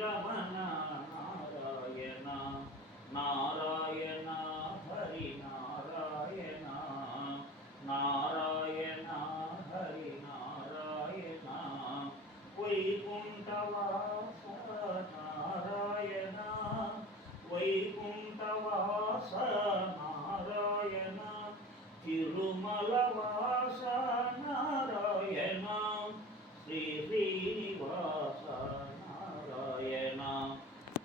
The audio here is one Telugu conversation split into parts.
రమణ నారాయణ నారాయణ హరి నారాయణ నారాయణ హరి నారాయణ వైకుంఠవాస నారాయణ వైకుంఠవాస నారాయణ తిరుమలవాస నారాయణ శ్రీ శ్రీనివాస నారాయణ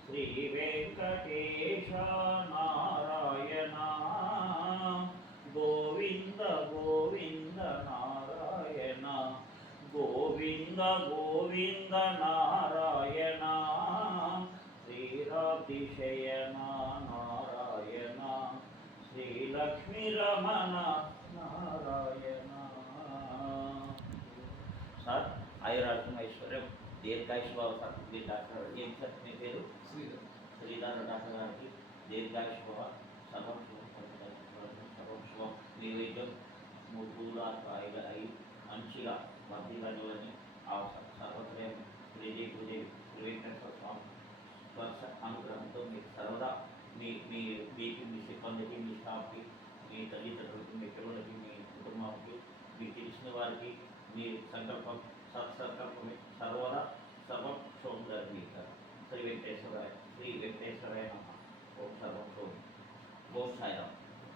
శ్రీ వెంకటేశ నారాయణ గోవింద గోవింద నారాయణ గోవింద గోవింద నారాయణ శ్రీరాధిశయన నారాయణ శ్రీలక్ష్మీ రమణ నారాయణ. సార్ ఆయురారోగ్యం ఐశ్వర్యం దీర్ఘాయుష్భావ సార్. మీ డాక్టర్ ఏం సార్ మీ పేరు? శ్రీధర్ డాక్టర్ గారికి దీర్ఘాయుష్భావ సర్వం శుభం. మీ వైద్యం మూడు అయి మంచిగా వర్ధిల్లాలని ఆ సర్వత్రయం శ్రీజీ పూజీ శ్రీ వెంకటేశ్వర స్వామి స్పర్శ అనుగ్రహంతో మీకు సర్వదా మీ మీ మీకు మీ సిబ్బందికి మీ స్టాఫ్కి మీ తల్లిదండ్రులకి మీ పిల్లలకి మీ కుటుంబానికి మీకు తెలిసిన వారికి మీ సంకల్పం సత్సంకల్పమే సర్వదా సర్వం సౌందర్య శ్రీ వెంకటేశ్వరాయ శ్రీ వెంకటేశ్వరాయ నమః. ఓం సర్వం సౌందర్య. ఓం సాయిరామ్.